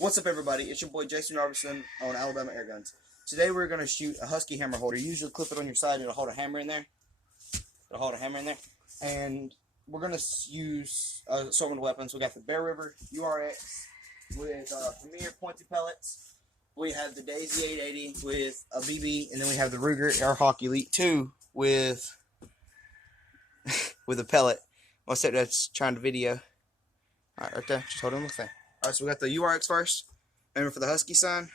What's up, everybody? It's your boy Jason Robertson on Alabama Airguns. Today we're going to shoot a Husky hammer holder. You usually clip it on your side and it'll hold a hammer in there. And we're going to use assortment of weapons. We got the Bear River URX with Premier pointy pellets. We have the Daisy 880 with a BB, and then we have the Ruger Airhawk Elite 2 with a pellet. I'll set that's trying to video. Alright, right there. Just hold on the thing. Alright, so we got the URX first. Remember for the Husky sign.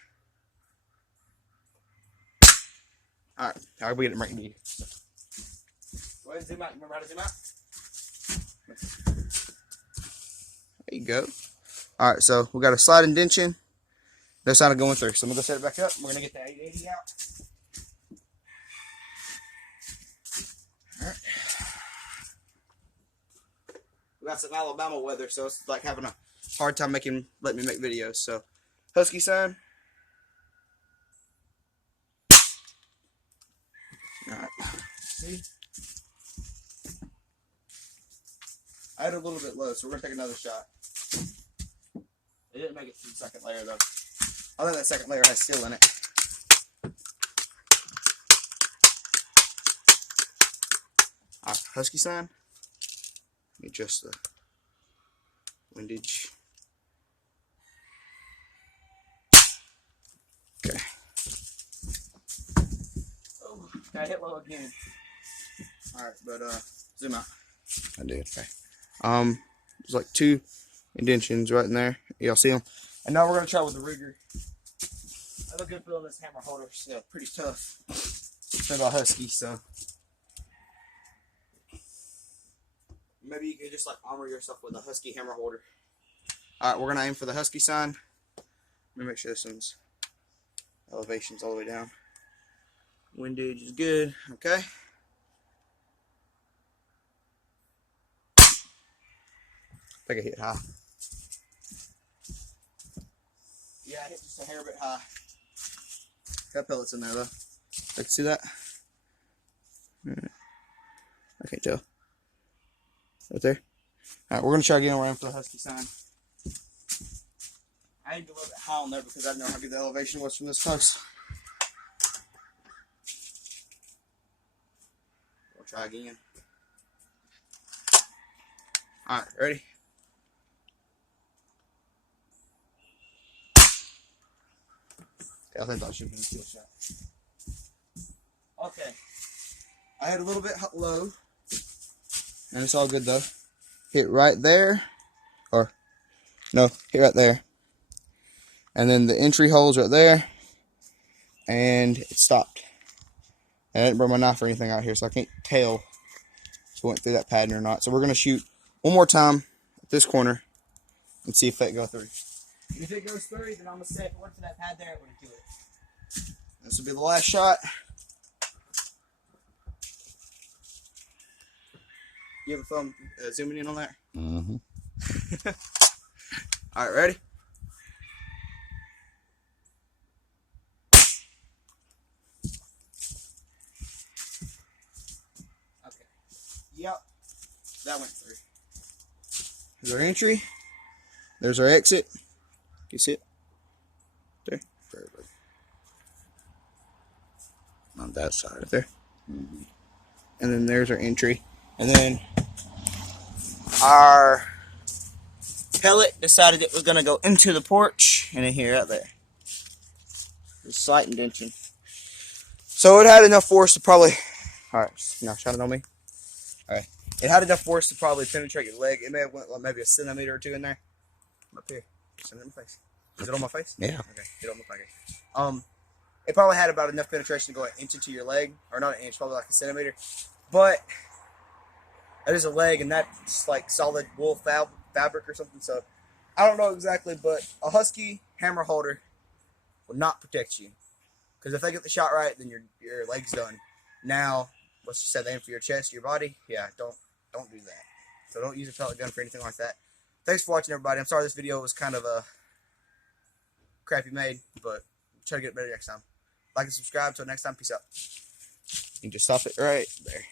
Alright, we get it right in you. Go ahead and zoom out. Remember how to zoom out? There you go. Alright, so we got a slide indention. No sign of going through. So I'm going to go set it back up. We're going to get the 880 out. Alright. We got some Alabama weather, so it's like having a hard time letting me make videos. So Husky sign. Alright. See? I had a little bit low, so we're gonna take another shot. It didn't make it to the second layer though. I think that second layer has steel in it. Alright, Husky sign. Adjust the windage. Okay. Oh, got hit low again. Alright, but zoom out. I did, okay. There's like two indentions right in there. Y'all see them? And now we're gonna try with the Ruger. I have a good feeling this hammer holder is pretty tough for the Husky, so maybe you could just like armor yourself with a Husky hammer holder. Alright, we're gonna aim for the Husky sign. Let me make sure this one's elevation's all the way down. Windage is good, okay. I think I hit high. Yeah, I hit just a hair bit high. Got pellets in there though. I can see that. I can't tell. Right there. Alright, we're going to try again around for the Husky sign. I aimed a little bit high on there because I didn't know how good the elevation was from this close. We'll try again. Alright, ready? I think I should have been a steel shot. Okay. I had a little bit low. And it's all good though. Hit right there. Or, no, hit right there. And then the entry hole's right there. And it stopped. And I didn't burn my knife or anything out here, so I can't tell if it went through that pattern or not. So we're going to shoot one more time at this corner and see if that goes through. If it goes through, then I'm going to say if it went to that pad there, it would do it. This will be the last shot. You have a phone zooming in on that? Mm-hmm. All right, ready? Okay. Yep. That went through. There's our entry. There's our exit. Can you see it? There. Perfect. On that side right there. Mm-hmm. And then there's our entry. And then our pellet decided it was going to go into the porch and in here, out there. There's slight indentation. So it had enough force to probably, alright, now shine it on me. Alright, it had enough force to probably penetrate your leg. It may have went like maybe a centimeter or two in there. Up here. Send it in my face. Is it on my face? Yeah. Okay, it don't look like it. It probably had about enough penetration to go an inch into your leg, or not an inch, probably like a centimeter. But that is a leg, and that's like solid wool fabric or something. So I don't know exactly, but a Husky hammer holder will not protect you, because if they get the shot right, then your leg's done. Now, let's just say they aim for your chest, your body. Yeah, don't do that. So don't use a pellet gun for anything like that. Thanks for watching, everybody. I'm sorry this video was kind of crappy made, but try to get it better next time. Like and subscribe. Till next time, peace out. You can just stop it right there.